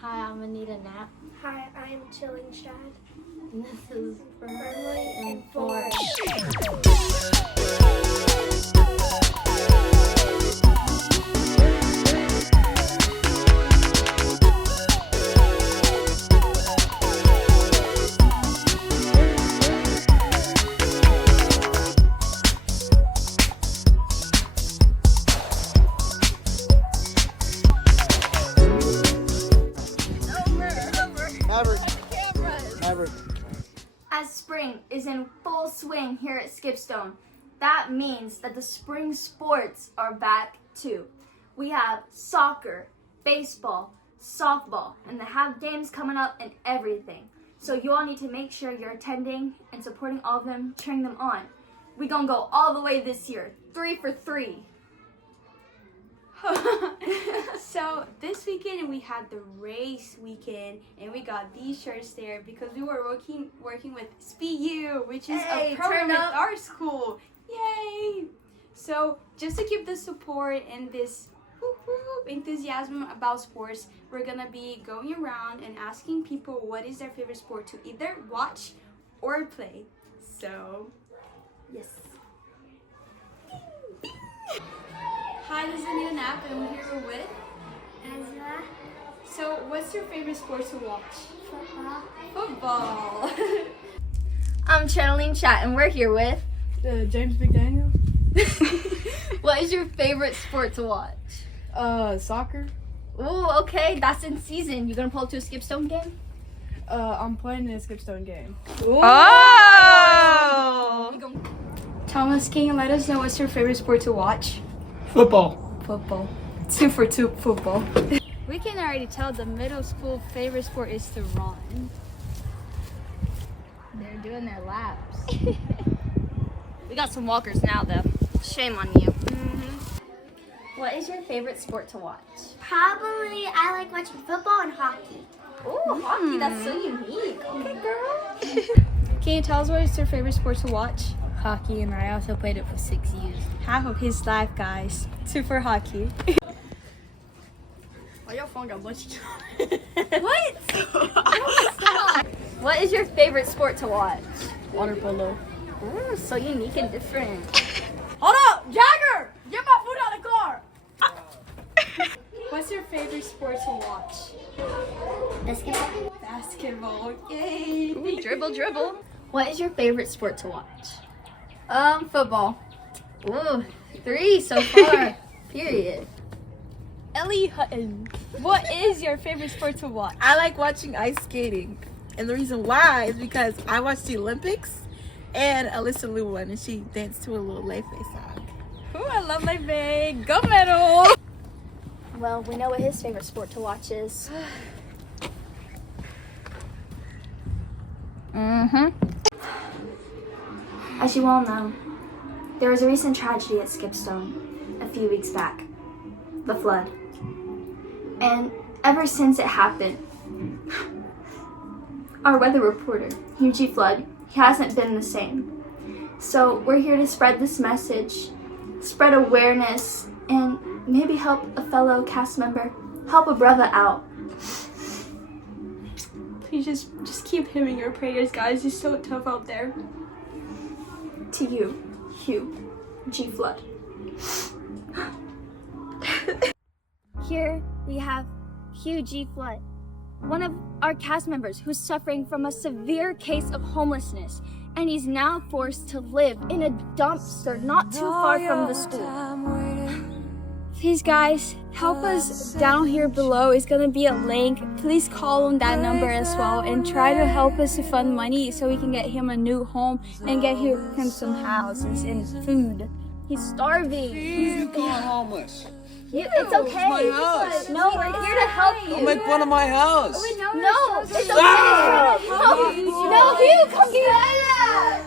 Hi, I'm Anita Knapp. Hi, I am Chilling Shad. And this is Firmly Informed. Maverick. As spring is in full swing here at Skipstone, that means that the spring sports are back too. We have soccer, baseball, softball, and they have games coming up and everything. So you all need to make sure you're attending and supporting all of them, cheering them on. We gonna go all the way this year, 3 for 3. So this weekend we had the race weekend and we got these shirts there because we were working with SpeedU, which is Hey, a program turn at up. our school. Yay! So just to keep the support and this enthusiasm about sports, we're gonna be going around and asking people what is their favorite sport to either watch or play. So Yes. hi, this is Anita Knapp and we're here with. Ezra, So what's your favorite sport to watch? football. Football. I'm Channeling Chat and we're here with. James McDaniel. What is your favorite sport to watch? Soccer. Ooh, okay, that's in season. You gonna pull up to a Skipstone game? I'm playing in a Skipstone game. Oh! Thomas, can you let us know what's your favorite sport to watch? Football. Football. 2 for 2 football. We can already tell the middle school favorite sport is to run. They're doing their laps. We got some walkers now, though. Shame on you. What is your favorite sport to watch? Probably I like watching football and hockey. Ooh, hockey. That's so unique. Okay, girl. Can you tell us what is your favorite sport to watch? Hockey, and I also played it for 6 years. Half of his life, guys. 2 for hockey. Oh, your phone got much. What? What is your favorite sport to watch? Water polo. Ooh, so unique and different. Hold up, Jagger! Get my food out of the car. What's your favorite sport to watch? Basketball. Basketball. Yay! Ooh, dribble. What is your favorite sport to watch? Football. Ooh, 3 so far. Period. Ellie Hutton. What is your favorite sport to watch? I like watching ice skating. And the reason why is because I watched the Olympics and Alyssa Liu won and she danced to a little Lefe song. Ooh, I love my big gold medal. Well, we know what his favorite sport to watch is. As you all know, there was a recent tragedy at Skipstone a few weeks back. The flood. And ever since it happened, our weather reporter, Hugh G. Flood, he hasn't been the same. So we're here to spread this message, spread awareness, and maybe help a fellow cast member, help a brother out. Please just keep him in your prayers, guys. He's so tough out there. To you, Hugh G. Flood. Here we have Hugh G. Flood, one of our cast members who's suffering from a severe case of homelessness, and he's now forced to live in a dumpster not too far from the school. Please, guys, help us down here below. Is gonna be a link. Please call on that number as well and try to help us to fund money so we can get him a new home and get him some houses and food. He's starving. He's going homeless. It's okay. My house. No, we're here to help you. Don't make fun of my house. No, it's okay. Ah! No, Hugh, come here.